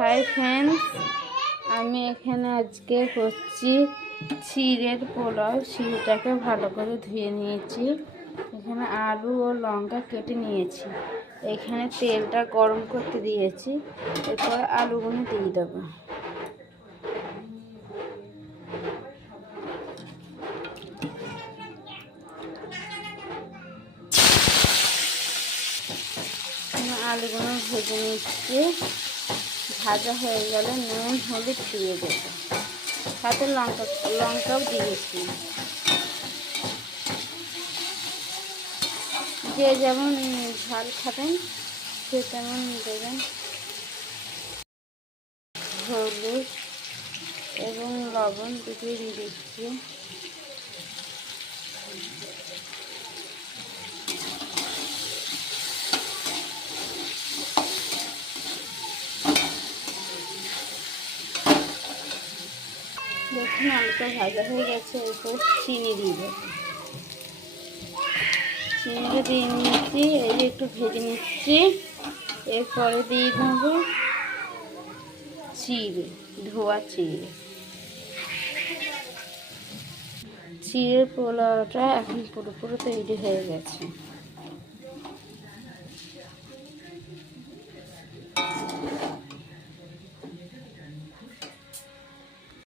Hi friends, আমি এখানে আজকে করছি চিড়ের পোলাও। চিড়টাকে ভালো করে ধুয়ে নিয়েছি। এখানে আলু ও লঙ্কা কেটে নিয়েছি। এখানে তেলটা গরম করতে দিয়েছি। এরপর আলুগুলো দিয়ে দেবো। আলুগুলো ভেজে নিচ্ছি। ভাজা হয়ে গেলে নুন হলুদ দিয়ে দেবো, সাথে লঙ্কাও দিয়েছি। যে যেমন ঝাল খাবেন সে তেমন দেবেন। হলুদ এবং লবণ দুটোই দিয়ে দিচ্ছি। দেখুন আলুটা ভাজা হয়ে গেছে। এরপর চিনি দিয়ে দেবো। চিনিটা দিয়ে নিচ্ছি, এই যে একটু ভেজে নিচ্ছি। এরপরে দিয়ে দেবো চিড়ে, ধোয়া চিড়ে। চিড়ের পোলাওটা এখন পুরোপুরি তৈরি হয়ে গেছে।